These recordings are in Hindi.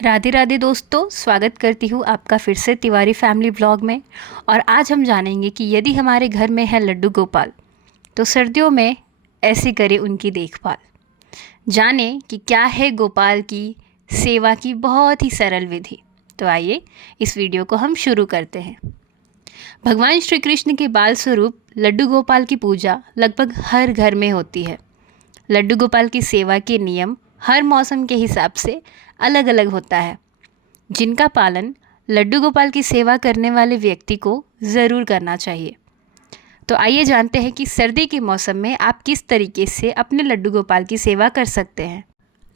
राधे राधे दोस्तों, स्वागत करती हूँ आपका फिर से तिवारी फैमिली व्लॉग में। और आज हम जानेंगे कि यदि हमारे घर में है लड्डू गोपाल तो सर्दियों में ऐसे करें उनकी देखभाल। जानें कि क्या है गोपाल की सेवा की बहुत ही सरल विधि। तो आइए इस वीडियो को हम शुरू करते हैं। भगवान श्री कृष्ण के बाल स्वरूप लड्डू गोपाल की पूजा लगभग हर घर में होती है। लड्डू गोपाल की सेवा के नियम हर मौसम के हिसाब से अलग अलग होता है, जिनका पालन लड्डू गोपाल की सेवा करने वाले व्यक्ति को ज़रूर करना चाहिए। तो आइए जानते हैं कि सर्दी के मौसम में आप किस तरीके से अपने लड्डू गोपाल की सेवा कर सकते हैं।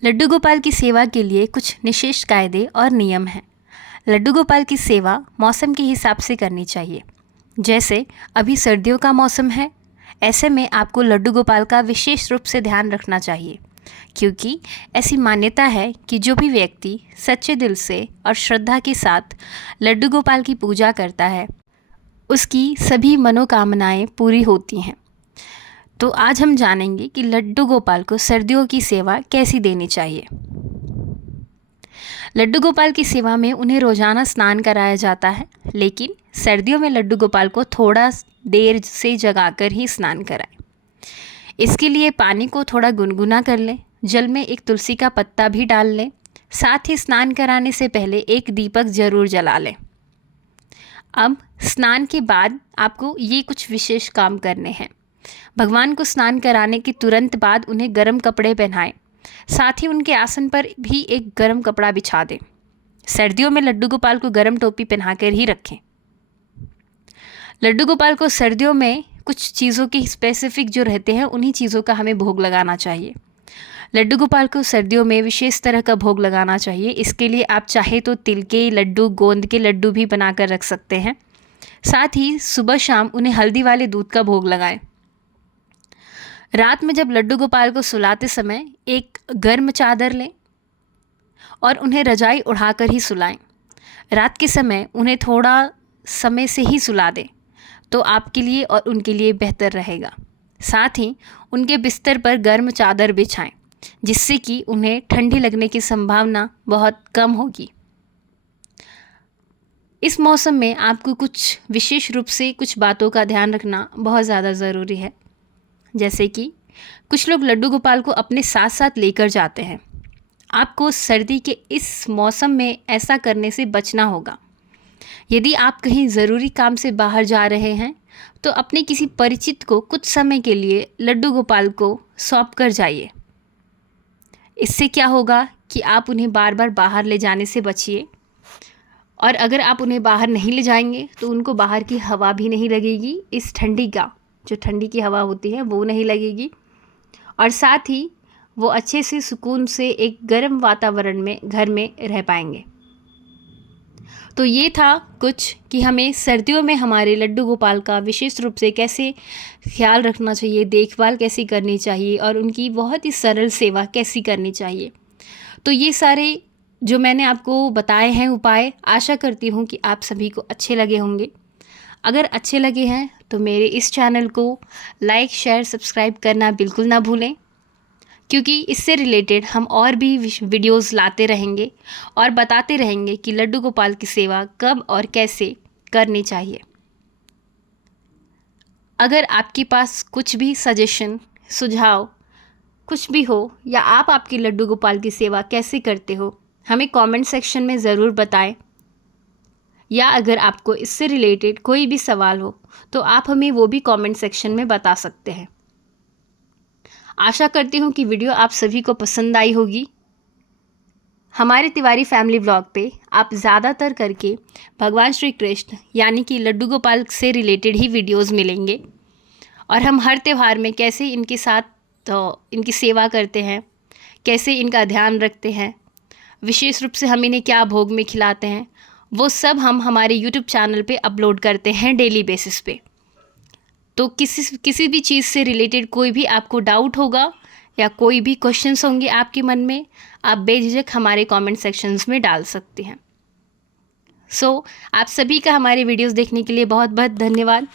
लड्डू गोपाल की सेवा के लिए कुछ विशेष कायदे और नियम हैं। लड्डू गोपाल की सेवा मौसम के हिसाब से करनी चाहिए। जैसे अभी सर्दियों का मौसम है, ऐसे में आपको लड्डू गोपाल का विशेष रूप से ध्यान रखना चाहिए, क्योंकि ऐसी मान्यता है कि जो भी व्यक्ति सच्चे दिल से और श्रद्धा के साथ लड्डू गोपाल की पूजा करता है, उसकी सभी मनोकामनाएं पूरी होती हैं। तो आज हम जानेंगे कि लड्डू गोपाल को सर्दियों की सेवा कैसी देनी चाहिए। लड्डू गोपाल की सेवा में उन्हें रोज़ाना स्नान कराया जाता है, लेकिन सर्दियों में लड्डू गोपाल को थोड़ा देर से जगाकर ही स्नान कराएं। इसके लिए पानी को थोड़ा गुनगुना कर लें, जल में एक तुलसी का पत्ता भी डाल लें। साथ ही स्नान कराने से पहले एक दीपक ज़रूर जला लें। अब स्नान के बाद आपको ये कुछ विशेष काम करने हैं। भगवान को स्नान कराने के तुरंत बाद उन्हें गर्म कपड़े पहनाएं। साथ ही उनके आसन पर भी एक गर्म कपड़ा बिछा दें। सर्दियों में लड्डू गोपाल को गर्म टोपी पहनाकर ही रखें। लड्डू गोपाल को सर्दियों में कुछ चीज़ों के स्पेसिफिक जो रहते हैं, उन्हीं चीज़ों का हमें भोग लगाना चाहिए। लड्डू गोपाल को सर्दियों में विशेष तरह का भोग लगाना चाहिए। इसके लिए आप चाहे तो तिल के लड्डू, गोंद के लड्डू भी बनाकर रख सकते हैं। साथ ही सुबह शाम उन्हें हल्दी वाले दूध का भोग लगाएं। रात में जब लड्डू गोपाल को सुलाते समय एक गर्म चादर लें और उन्हें रजाई उड़ाकर ही सुलाएं। रात के समय उन्हें थोड़ा समय से ही सुला दें तो आपके लिए और उनके लिए बेहतर रहेगा। साथ ही उनके बिस्तर पर गर्म चादर बिछाएं, जिससे कि उन्हें ठंडी लगने की संभावना बहुत कम होगी। इस मौसम में आपको कुछ विशेष रूप से कुछ बातों का ध्यान रखना बहुत ज़्यादा ज़रूरी है। जैसे कि कुछ लोग लड्डू गोपाल को अपने साथ साथ लेकर जाते हैं। आपको सर्दी के इस मौसम में ऐसा करने से बचना होगा। यदि आप कहीं ज़रूरी काम से बाहर जा रहे हैं तो अपने किसी परिचित को कुछ समय के लिए लड्डू गोपाल को सौंप कर जाइए। इससे क्या होगा कि आप उन्हें बार बार बाहर ले जाने से बचिए। और अगर आप उन्हें बाहर नहीं ले जाएंगे तो उनको बाहर की हवा भी नहीं लगेगी। इस ठंडी का जो ठंडी की हवा होती है वो नहीं लगेगी, और साथ ही वो अच्छे से सुकून से एक गर्म वातावरण में घर में रह पाएंगे। तो ये था कुछ कि हमें सर्दियों में हमारे लड्डू गोपाल का विशेष रूप से कैसे ख्याल रखना चाहिए, देखभाल कैसी करनी चाहिए और उनकी बहुत ही सरल सेवा कैसी करनी चाहिए। तो ये सारे जो मैंने आपको बताए हैं उपाय, आशा करती हूँ कि आप सभी को अच्छे लगे होंगे। अगर अच्छे लगे हैं तो मेरे इस चैनल को लाइक, शेयर, सब्सक्राइब करना बिल्कुल ना भूलें, क्योंकि इससे रिलेटेड हम और भी वीडियोस लाते रहेंगे और बताते रहेंगे कि लड्डू गोपाल की सेवा कब और कैसे करनी चाहिए। अगर आपके पास कुछ भी सजेशन, सुझाव कुछ भी हो, या आप आपके लड्डू गोपाल की सेवा कैसे करते हो, हमें कमेंट सेक्शन में ज़रूर बताएं। या अगर आपको इससे रिलेटेड कोई भी सवाल हो तो आप हमें वो भी कमेंट सेक्शन में बता सकते हैं। आशा करती हूँ कि वीडियो आप सभी को पसंद आई होगी। हमारे तिवारी फैमिली व्लॉग पे आप ज़्यादातर करके भगवान श्री कृष्ण यानी कि लड्डू गोपाल से रिलेटेड ही वीडियोस मिलेंगे, और हम हर त्यौहार में कैसे इनके साथ इनकी सेवा करते हैं, कैसे इनका ध्यान रखते हैं, विशेष रूप से हम इन्हें क्या भोग में खिलाते हैं, वो सब हम हमारे यूट्यूब चैनल पे अपलोड करते हैं डेली बेसिस पे। तो किसी भी चीज़ से रिलेटेड कोई भी आपको डाउट होगा या कोई भी क्वेश्चंस होंगे आपके मन में, आप बेझिझक हमारे कमेंट सेक्शंस में डाल सकते हैं। आप सभी का हमारे वीडियोस देखने के लिए बहुत बहुत धन्यवाद।